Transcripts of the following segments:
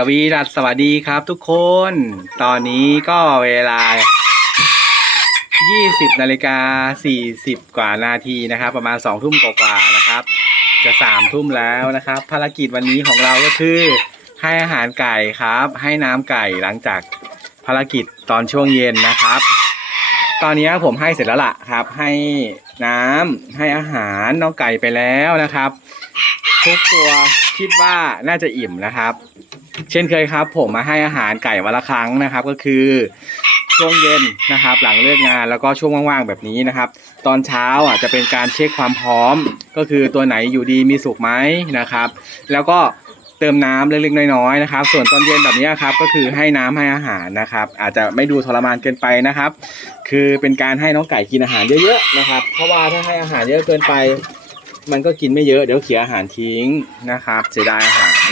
สวีดัสสวัสดีครับทุกคน ตอนนี้ก็เวลา 20นาฬิกา40 กว่านาทีนะครับ ประมาณ 2 ทุ่มกว่าๆนะครับ จะ 3 ทุ่มแล้วนะครับ ภารกิจวันนี้ของเราก็คือให้อาหารไก่ครับ ให้น้ำไก่หลังจากภารกิจตอนช่วงเย็นนะครับ ตอนนี้ผมให้เสร็จแล้วล่ะครับ ให้น้ำให้อาหารน้องไก่ไปแล้วนะครับ ทุกตัวคิดว่าน่าจะอิ่มนะครับ เช่นเคยครับ ผมมาให้อาหารไก่วันละครั้งนะครับ ก็คือช่วงเย็นนะครับ หลังเลิกงานแล้วก็ช่วงว่างๆแบบนี้นะครับ ตอนเช้าอะจะเป็นการเช็คความพร้อม ก็คือตัวไหนอยู่ดีมีสุขไหมนะครับ แล้วก็เติมน้ำเล็กๆน้อยๆนะครับ ส่วนตอนเย็นแบบนี้ครับก็คือให้น้ำให้อาหารนะครับ อาจจะไม่ดูทรมานเกินไปนะครับ คือเป็นการให้น้องไก่กินอาหารเยอะๆนะครับ เพราะว่าถ้าให้อาหารเยอะเกินไป มันก็กินไม่เยอะเดี๋ยวเขียอาหารทิ้งนะครับ เสียดายอาหาร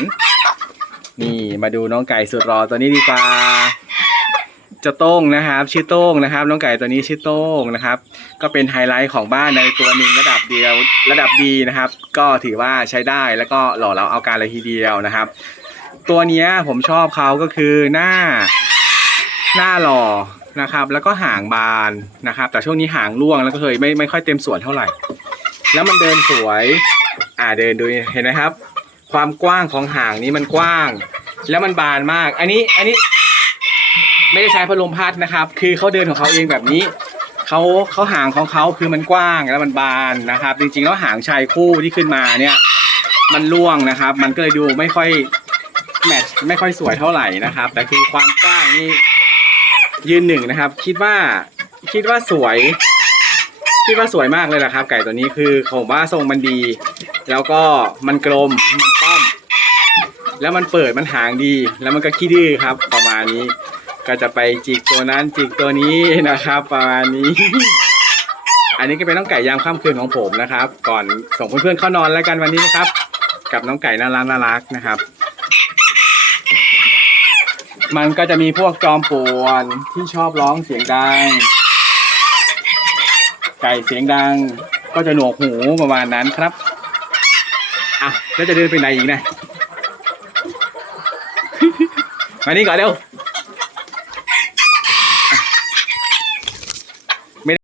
นี่มาดูน้องไก่สุดรอตัวนี้ดีกว่าเจะโต้งนะครับ ชื่อโต้งนะครับ น้องไก่ตัวนี้ชื่อโต้งนะครับ ก็เป็นไฮไลท์ของบ้านในตัวหนึ่งระดับเดียวระดับดีนะครับ ก็ถือว่าใช้ได้แล้วก็หล่อเราเอาการเลยทีเดียวนะครับ ตัวนี้ผมชอบเขาก็คือหน้า หน้าหล่อนะครับ แล้วก็หางบานนะครับ แต่ช่วงนี้หางร่วงแล้วก็เคยไม่ไม่ค่อยเต็มส่วนเท่าไหร่ แล้วมันเดินสวย อ่าเดินดูเห็นไหมครับ ความกว้างของหางนี้มันกว้าง แล้วมันบานมาก อันนี้อันนี้ไม่ได้ใช้พัดลมพัดนะครับ คือเขาเดินของเขาเองแบบนี้เขาเขาหางของเขาคือมันกว้างแล้วมันบานนะครับ จริงๆแล้วหางชายคู่ที่ขึ้นมาเนี่ย มันร่วงนะครับ มันก็เลยดูไม่ค่อยแมทไม่ค่อยสวยเท่าไหร่นะครับ แต่คือความกว้างนี่ยืนหนึ่งนะครับ คิดว่าคิดว่าสวยคิดว่าสวยมากเลยนะครับ ไก่ตัวนี้คือผมว่าทรงมันดี แล้วก็มันกลมมันป้อม แล้วมันเปิดมันหางดี แล้วมันก็ขี้ดื้อครับ ประมาณนี้ ก็จะไปจิกตัวนั้นจิกตัวนี้นะครับ ประมาณนี้ อันนี้ก็เป็นน้องไก่ยามค่ำคืนของผมนะครับ ก่อนส่งเพื่อนๆเข้านอนแล้วกันวันนี้นะครับ กับน้องไก่น่ารักน่ารักนะครับ มันก็จะมีพวกจอมป่วนที่ชอบร้องเสียงดังไก่เสียงดังก็จะหนวกหูประมาณนั้นครับ อะแล้วจะเดินไปไหนอีกนะ มานี่ก่อนเร็ว